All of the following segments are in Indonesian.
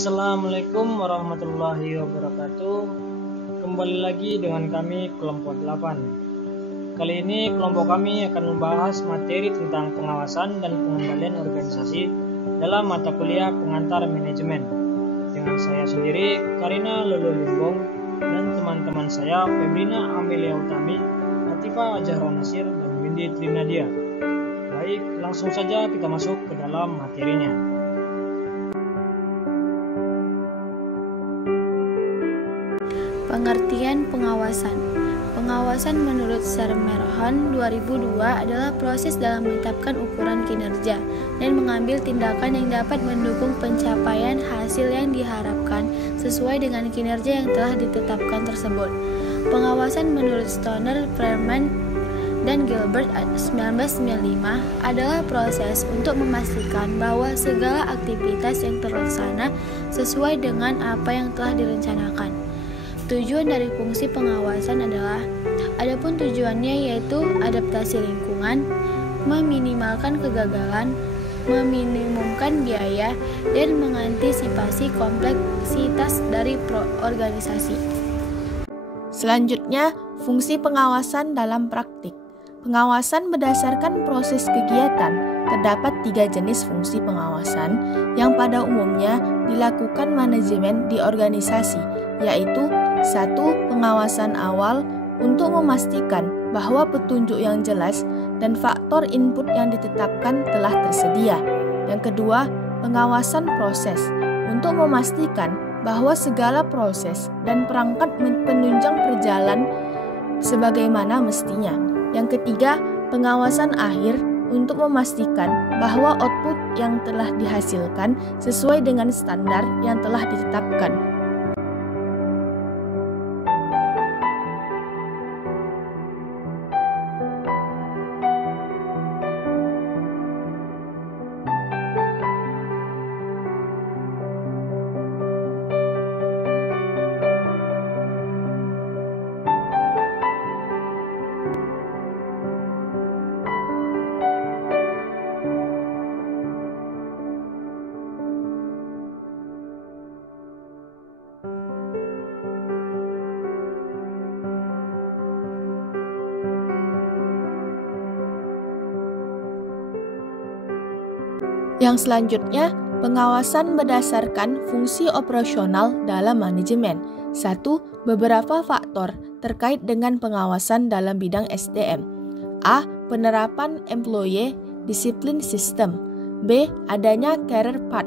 Assalamualaikum warahmatullahi wabarakatuh. Kembali lagi dengan kami kelompok 8. Kali ini kelompok kami akan membahas materi tentang pengawasan dan pengendalian organisasi dalam mata kuliah pengantar manajemen. Dengan saya sendiri, Karina Lolo Lumbong, dan teman-teman saya Febrina Amelia Utami, Latifah Zahra Nasir, dan Windy Trinadia. Baik, langsung saja kita masuk ke dalam materinya. Pengertian pengawasan. Pengawasan menurut Sermerhan 2002 adalah proses dalam menetapkan ukuran kinerja dan mengambil tindakan yang dapat mendukung pencapaian hasil yang diharapkan sesuai dengan kinerja yang telah ditetapkan tersebut. Pengawasan menurut Stoner, Freeman, dan Gilbert 1995 adalah proses untuk memastikan bahwa segala aktivitas yang terlaksana sesuai dengan apa yang telah direncanakan. Tujuan dari fungsi pengawasan adalah, adapun tujuannya yaitu adaptasi lingkungan, meminimalkan kegagalan, meminimumkan biaya, dan mengantisipasi kompleksitas dari organisasi. Selanjutnya, fungsi pengawasan dalam praktik. Pengawasan berdasarkan proses kegiatan. Terdapat 3 jenis fungsi pengawasan yang pada umumnya dilakukan manajemen di organisasi, yaitu 1. Pengawasan awal untuk memastikan bahwa petunjuk yang jelas dan faktor input yang ditetapkan telah tersedia. Yang kedua, pengawasan proses untuk memastikan bahwa segala proses dan perangkat penunjang berjalan sebagaimana mestinya. Yang ketiga, pengawasan akhir untuk memastikan bahwa output yang telah dihasilkan sesuai dengan standar yang telah ditetapkan. Yang selanjutnya, pengawasan berdasarkan fungsi operasional dalam manajemen. 1. Beberapa faktor terkait dengan pengawasan dalam bidang SDM. A. Penerapan Employee Discipline System. B. Adanya career path.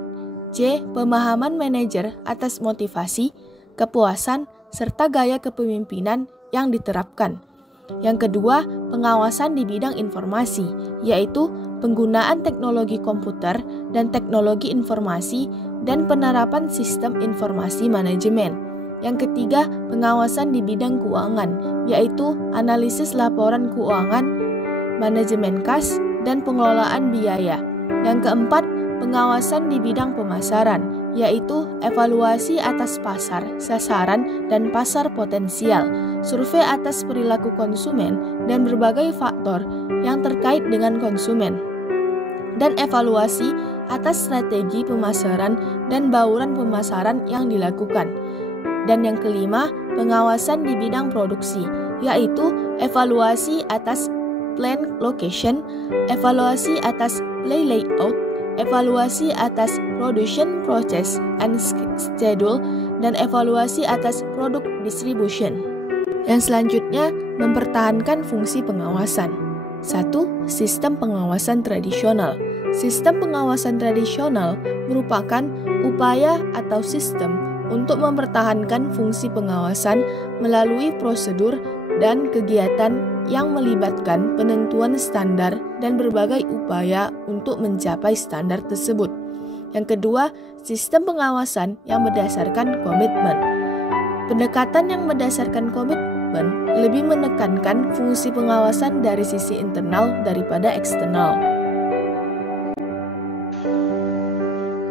C. Pemahaman manajer atas motivasi, kepuasan, serta gaya kepemimpinan yang diterapkan. Yang kedua, pengawasan di bidang informasi, yaitu penggunaan teknologi komputer dan teknologi informasi dan penerapan sistem informasi manajemen. Yang ketiga, pengawasan di bidang keuangan, yaitu analisis laporan keuangan, manajemen kas, dan pengelolaan biaya. Yang keempat, pengawasan di bidang pemasaran, yaitu evaluasi atas pasar, sasaran, dan pasar potensial, survei atas perilaku konsumen, dan berbagai faktor yang terkait dengan konsumen, dan evaluasi atas strategi pemasaran dan bauran pemasaran yang dilakukan. Dan yang kelima, pengawasan di bidang produksi, yaitu evaluasi atas plant location, evaluasi atas play layout, evaluasi atas production process and schedule, dan evaluasi atas produk distribution. Yang selanjutnya, mempertahankan fungsi pengawasan. 1. Sistem pengawasan tradisional. Sistem pengawasan tradisional merupakan upaya atau sistem untuk mempertahankan fungsi pengawasan melalui prosedur dan kegiatan yang melibatkan penentuan standar dan berbagai upaya untuk mencapai standar tersebut. Yang kedua, sistem pengawasan yang berdasarkan komitmen. Pendekatan yang berdasarkan komitmen lebih menekankan fungsi pengawasan dari sisi internal daripada eksternal.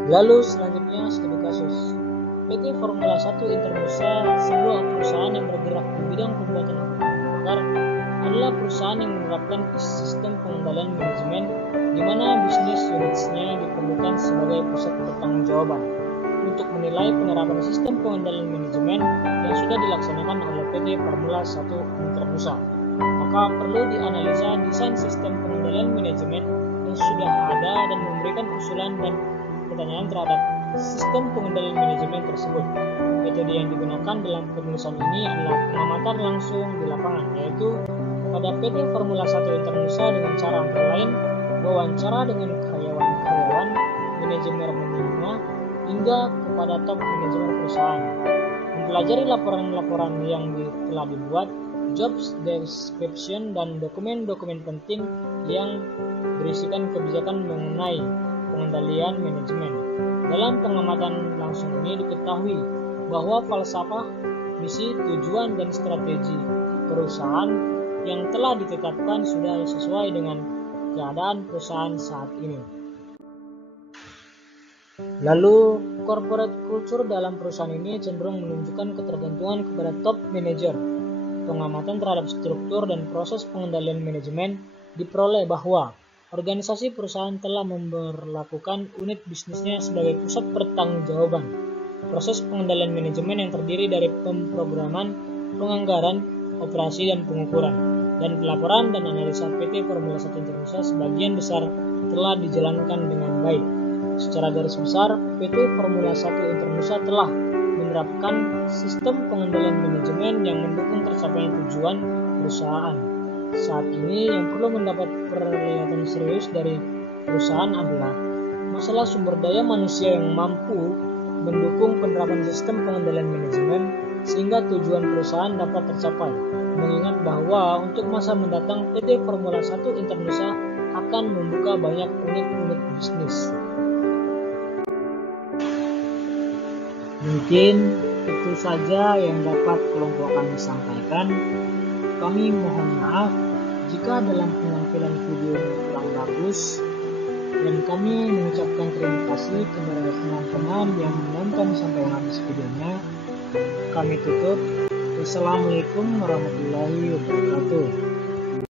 Lalu selanjutnya studi kasus. PT Formula 1 Internusa, sebuah perusahaan yang bergerak di bidang pembuatan motor, adalah perusahaan yang menerapkan sistem pengendalian manajemen di mana bisnis unitsnya diperlukan sebagai pusat pertanggungjawaban. untuk menilai penerapan sistem pengendalian manajemen yang sudah dilaksanakan oleh PT Formula 1 Internusa. Maka perlu dianalisa desain sistem pengendalian manajemen yang sudah ada dan memberikan usulan dan pertanyaan terhadap sistem pengendalian manajemen tersebut. Metode yang digunakan dalam penulisan ini adalah pengamatan langsung di lapangan, yaitu pada PT Formula 1 Internusa dengan cara antara lain wawancara dengan karyawan, manajemen minima, hingga kepada top manajemen perusahaan. Mempelajari laporan-laporan yang telah dibuat, job description, dan dokumen-dokumen penting yang berisikan kebijakan mengenai pengendalian manajemen. Dalam pengamatan langsung ini diketahui bahwa falsafah, misi, tujuan, dan strategi perusahaan yang telah ditetapkan sudah sesuai dengan keadaan perusahaan saat ini. Lalu, corporate culture dalam perusahaan ini cenderung menunjukkan ketergantungan kepada top manager. Pengamatan terhadap struktur dan proses pengendalian manajemen diperoleh bahwa organisasi perusahaan telah memperlakukan unit bisnisnya sebagai pusat pertanggungjawaban. Proses pengendalian manajemen yang terdiri dari pemrograman, penganggaran, operasi, dan pengukuran, dan pelaporan dan analisa PT Formula 1 Internusa sebagian besar telah dijalankan dengan baik. Secara garis besar, PT Formula 1 Internusa telah menerapkan sistem pengendalian manajemen yang mendukung tercapainya tujuan perusahaan. Saat ini yang perlu mendapat perhatian serius dari perusahaan adalah masalah sumber daya manusia yang mampu mendukung penerapan sistem pengendalian manajemen sehingga tujuan perusahaan dapat tercapai. Mengingat bahwa untuk masa mendatang PT Formula 1 Internusa akan membuka banyak unit-unit bisnis. Mungkin itu saja yang dapat kelompok kami sampaikan. Kami mohon maaf jika dalam penampilan video kurang bagus, dan kami mengucapkan terima kasih kepada teman-teman yang menonton sampai habis videonya. Kami tutup. Wassalamualaikum warahmatullahi wabarakatuh.